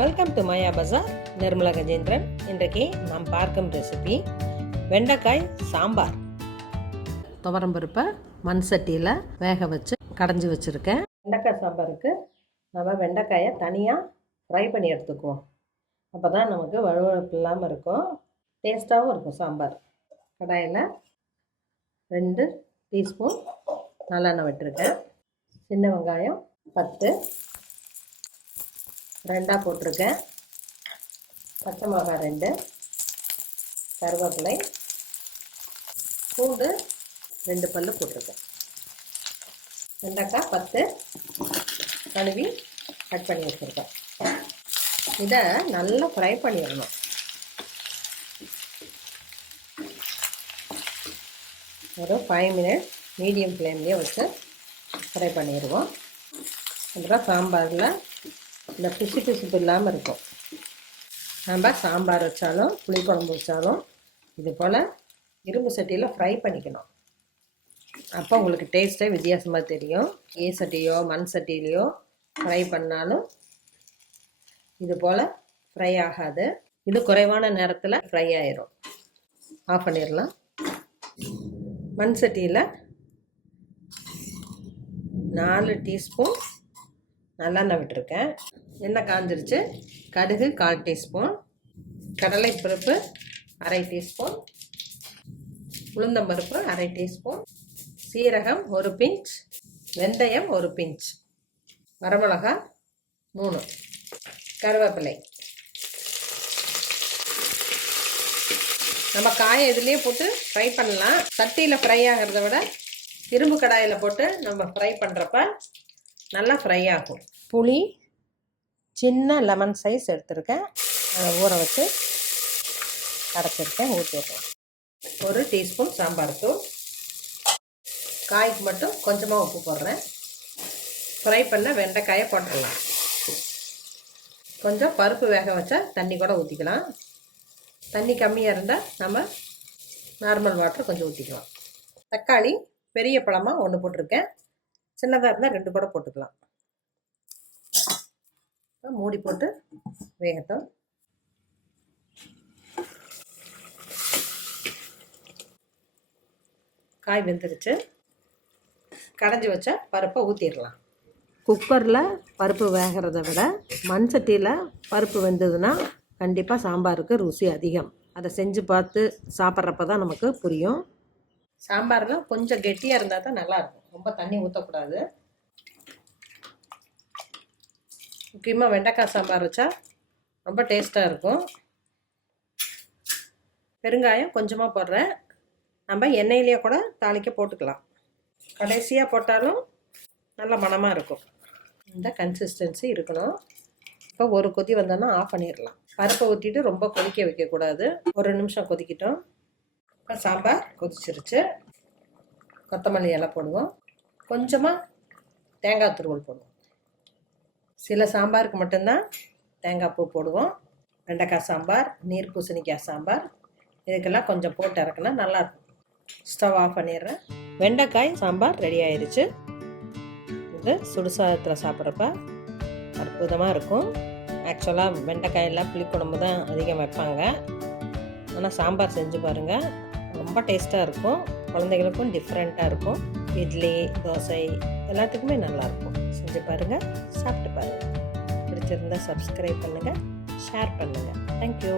Welcome to மாயா பஜார். நிர்மலா கஜேந்திரன். இன்றைக்கு நாம் பார்க்கும் ரெசிபி வெண்டைக்காய் சாம்பார். துவரம்பருப்பை மண் சட்டியில் வேக வச்சு கடைஞ்சி வச்சுருக்கேன். வெண்டைக்காய் சாம்பாருக்கு நம்ம வெண்டைக்காயை தனியாக ஃப்ரை பண்ணி எடுத்துக்குவோம். அப்போ தான் நமக்கு வழுவழுப்பு இல்லாமல் இருக்கும், டேஸ்ட்டாகவும் இருக்கும் சாம்பார். கடாயில் 2 டீஸ்பூன் நல்லெண்ணெய் விட்டுருக்கேன். சின்ன வெங்காயம் 10 ரெண்டாக போட்டிருக்கேன். பச்சை மிளகாய் 2, கருவேப்பிலை, பூண்டு 2 பல்லு போட்டிருக்கேன். வெண்டைக்காய் 10 கழுவி கட் பண்ணி வச்சுருக்கேன். இதை நல்லா ஃப்ரை பண்ணிடணும். ஒரு 5 மினிட்ஸ் மீடியம் ஃப்ளேம்லேயே வச்சு ஃப்ரை பண்ணிடுவோம். அப்புறம் சாம்பாரில் இந்த பிசுப்பு இல்லாமல் இருக்கும். நம்ம சாம்பார் வச்சாலும் புளிக்குழம்பு வச்சாலும் இது போல் இரும்பு சட்டியில் ஃப்ரை பண்ணிக்கணும். அப்போ உங்களுக்கு டேஸ்ட்டே வித்தியாசமாக தெரியும். சட்டியோ மண் சட்டியிலையோ ஃப்ரை பண்ணாலும் இது போல் ஃப்ரை ஆகாது. இது குறைவான நேரத்தில் ஃப்ரை ஆயிரும். ஆஃப் பண்ணிடலாம். மண் சட்டியில் 4 டீஸ்பூன் நல்லெண்ணெய் விட்டுருக்கேன். எண்ணெய் காஞ்சிருச்சு. கடுகு 1/4 டீஸ்பூன், கடலைப்பருப்பு 1/2 டீஸ்பூன், உளுந்தம்பருப்பு 1/2 டீஸ்பூன், சீரகம் 1 பிஞ்ச், வெந்தயம் 1 பிஞ்ச், வரமிளகாய் 3, கருவேப்பிலை. நம்ம காயை இதுலேயே போட்டு ஃப்ரை பண்ணலாம். சட்டியில் ஃப்ரை ஆகிறத விட இரும்பு கடாயில் போட்டு நம்ம ஃப்ரை பண்ணுறப்ப நல்லா ஃப்ரை ஆகும். புளி சின்ன லெமன் சைஸ் எடுத்துருக்கேன். அதை ஊற வச்சு கரைச்சிருக்கேன். ஊற்றிடுறேன். 1 டீஸ்பூன் சாம்பார் தூள். காய்க்கு மட்டும் கொஞ்சமாக உப்பு போடுறேன். ஃப்ரை பண்ண வெண்டைக்காயை போட்டுடலாம். கொஞ்சம் பருப்பு வேக வச்சா தண்ணி கூட ஊற்றிக்கலாம். தண்ணி கம்மியாக இருந்தால் நம்ம நார்மல் வாட்டர் கொஞ்சம் ஊற்றிக்கலாம். தக்காளி பெரிய பழமாக 1 போட்டிருக்கேன். சின்னதாக இருந்தால் 2 கூட போட்டுக்கலாம். மூடி போட்டு வேகட்டும். காய் வெந்துருச்சு. கடைஞ்சி வச்ச பருப்பை ஊற்றிடலாம். குக்கரில் பருப்பு வேகிறத விட மண் சட்டியில் பருப்பு வெந்ததுன்னா கண்டிப்பாக சாம்பாருக்கு ருசி அதிகம். அதை செஞ்சு பார்த்து சாப்பிட்றப்ப தான் நமக்கு புரியும். சாம்பாரில் கொஞ்சம் கெட்டியாக இருந்தால் தான் நல்லாயிருக்கும். ரொம்ப தண்ணி ஊற்றக்கூடாது. முக்கியமாக வெண்டைக்காய் சாம்பார் வச்சா ரொம்ப டேஸ்ட்டாக இருக்கும். பெருங்காயம் கொஞ்சமாக போடுறேன். நம்ம எண்ணெயிலேயே கூட தாளிக்க போட்டுக்கலாம். கடைசியாக போட்டாலும் நல்ல மணமாக இருக்கும். இந்த கன்சிஸ்டன்சி இருக்கணும். இப்போ 1 கொதி வந்தோன்னா ஆஃப் பண்ணிடலாம். பருப்பை ஊற்றிட்டு ரொம்ப கொதிக்க வைக்கக்கூடாது. 1 நிமிஷம் கொதிக்கிட்டோம். இப்போ சாம்பார் கொதிச்சிருச்சு. கொத்தமல்லி இலை போடுவோம். கொஞ்சமாக தேங்காய் துருவல் போடுவோம். சில சாம்பாருக்கு மட்டும்தான் தேங்காய் பூ போடுவோம். வெண்டைக்காய் சாம்பார், நீர் பூசணிக்காய் சாம்பார், இதுக்கெல்லாம் கொஞ்சம் போட்டு இறக்குனா நல்லாயிருக்கும். ஸ்டவ் ஆஃப் பண்ணிடுறேன். வெண்டைக்காய் சாம்பார் ரெடி ஆயிடுச்சு. இது சுடுசாதத்தில் சாப்பிட்றப்ப அற்புதமாக இருக்கும். ஆக்சுவலாக வெண்டைக்காயெல்லாம் புளிக்குழம்பு தான் அதிகம் வைப்பாங்க. ஆனால் சாம்பார் செஞ்சு பாருங்கள், ரொம்ப டேஸ்ட்டாக இருக்கும். குழந்தைகளுக்கும் டிஃப்ரெண்ட்டாக இருக்கும். இட்லி, தோசை எல்லாத்துக்குமே நல்லாயிருக்கும். செஞ்சு பாருங்கள், சாப்பிட்டு பாருங்கள். பிடிச்சிருந்தால் சப்ஸ்கிரைப் பண்ணுங்கள், ஷேர் பண்ணுங்கள். தேங்க்யூ.